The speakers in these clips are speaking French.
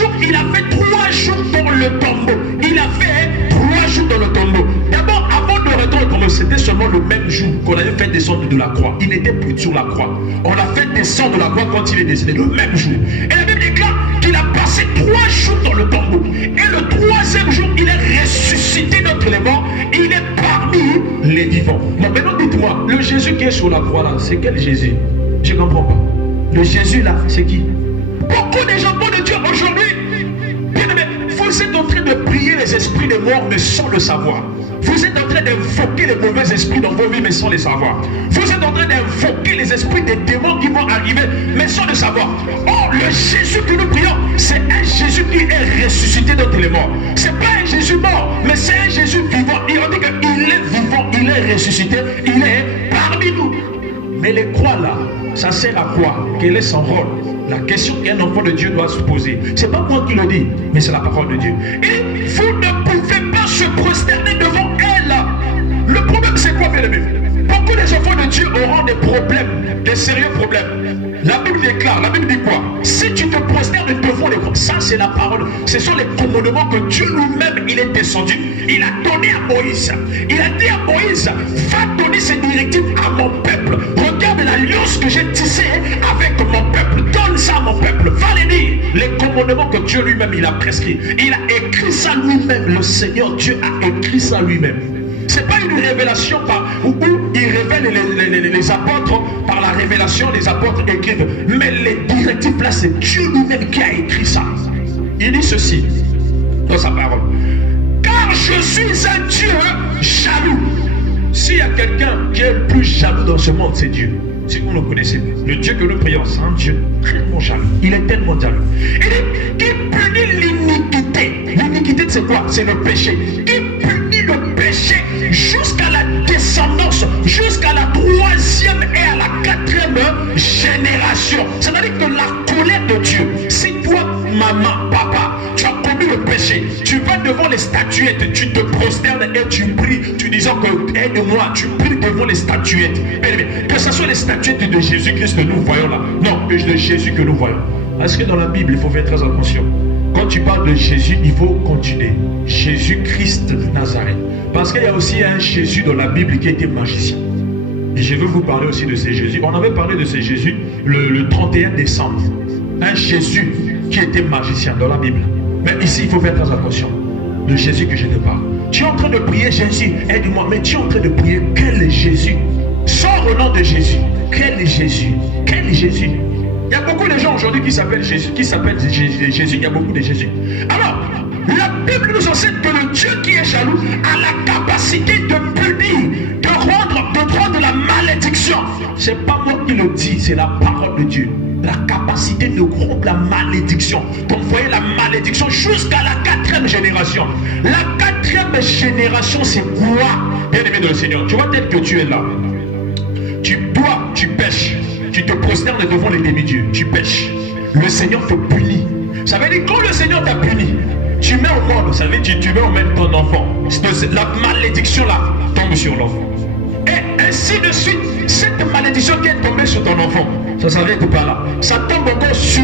jours, il a fait 3 jours dans le tombeau. Il a fait 3 jours dans le tombeau. D'abord, avant de retourner au tombeau, c'était seulement le même jour qu'on avait fait descendre de la croix. Il n'était plus sur la croix. On l'a fait descendre de la croix quand il est décédé, le même jour. Et la Bible déclare qu'il a passé 3 jours dans le tombeau. Et le 3e jour, il est ressuscité d'entre les morts. Il est parmi les vivants. Donc maintenant, dites-moi, le Jésus qui est sur la croix là, c'est quel Jésus? Je ne comprends pas. Le Jésus là, c'est qui? Beaucoup des enfants de Dieu aujourd'hui, bien aimé, vous êtes en train de prier les esprits des morts mais sans le savoir. Vous êtes en train d'invoquer les mauvais esprits dans vos vies mais sans les savoir. Vous êtes en train d'invoquer les esprits des démons qui vont arriver mais sans le savoir. Or, le Jésus que nous prions, c'est un Jésus qui est ressuscité d'entre les morts. C'est pas un Jésus mort, mais c'est un Jésus vivant. Il dit qu'il est vivant, il est ressuscité, il est parmi nous. Mais les croix là, ça sert à quoi? Quel est son rôle? La question qu'un enfant de Dieu doit se poser. C'est pas moi qui le dis, mais c'est la parole de Dieu. Et vous ne pouvez pas se prosterner devant elle. Le problème c'est quoi, bien aimé? Beaucoup des enfants de Dieu auront des problèmes, des sérieux problèmes. La Bible déclare, la Bible dit quoi? Si tu te prosternes devant les croix, ça c'est la parole. Ce sont les commandements que Dieu lui-même, il est descendu. Il a donné à Moïse. Il a dit à Moïse, va donner ces directives à mon peuple. Regarde l'alliance que j'ai tissée avec mon peuple. Donne ça à mon peuple. Va les dire. Les commandements que Dieu lui-même, il a prescrits. Il a écrit ça lui-même. Le Seigneur Dieu a écrit ça lui-même. C'est pas une révélation où il révèle les apôtres par la révélation, les apôtres écrivent. Mais les directives là, c'est Dieu lui-même qui a écrit ça. Il dit ceci dans sa parole. Car je suis un Dieu jaloux. S'il y a quelqu'un qui est le plus jaloux dans ce monde, c'est Dieu. Si vous le connaissez, le Dieu que nous prions, c'est un Dieu tellement jaloux. Il est tellement jaloux. Il dit qu'il punit l'iniquité. L'iniquité, c'est quoi? C'est le péché. Il punit le péché jusqu'à la descendance, jusqu'à la 3e et à la 4e génération. C'est-à-dire que la colère de Dieu, si toi, maman, papa, tu as commis le péché, tu vas devant les statuettes, tu te prosternes et tu pries, tu disant que aide-moi, tu pries devant les statuettes. Que ce soit les statuettes de Jésus-Christ que nous voyons là, non, que de Jésus que nous voyons. Parce que dans la Bible, il faut faire très attention. Quand tu parles de Jésus, il faut continuer. Jésus-Christ de Nazareth. Parce qu'il y a aussi un Jésus dans la Bible qui était magicien. Et je veux vous parler aussi de ces Jésus. On avait parlé de ces Jésus le 31 décembre. Un Jésus qui était magicien dans la Bible. Mais ici, il faut faire très attention. Le Jésus que je te parle. Tu es en train de prier Jésus, aide-moi. Mais tu es en train de prier quel est Jésus? Sors au nom de Jésus. Quel est Jésus? Quel est Jésus? Il y a beaucoup de gens aujourd'hui qui s'appellent Jésus, Jésus, il y a beaucoup de Jésus. Alors, la Bible nous enseigne que le Dieu qui est jaloux a la capacité de punir, de rendre la malédiction. C'est pas moi qui le dis, c'est la parole de Dieu. La capacité de rompre la malédiction, d'envoyer la malédiction jusqu'à la 4e génération. La 4e génération, c'est quoi? Bien aimé de le Seigneur, tu vois, tel que tu es là, tu pêches. Tu te prosternes devant les demi-dieux, tu pêches. Le Seigneur te punit. Ça veut dire quand le Seigneur t'a puni, tu mets au monde, ça veut dire tu mets au monde ton enfant. La malédiction là tombe sur l'enfant. Et ainsi de suite, cette malédiction qui est tombée sur ton enfant, ça s'arrête pas là. Ça tombe encore sur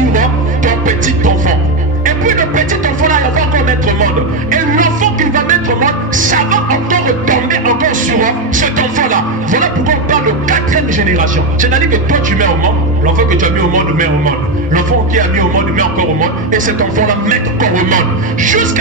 ton petit enfant. Et puis le petit enfant là, il va encore mettre au monde. Et l'enfant qu'il va mettre au monde, ça va encore tomber encore sur cet enfant là. Voilà pourquoi on parle de 4e génération. C'est-à-dire que toi tu mets au monde, l'enfant que tu as mis au monde met au monde. L'enfant qui a mis au monde met encore au monde. Et cet enfant là met encore au monde. Jusqu'à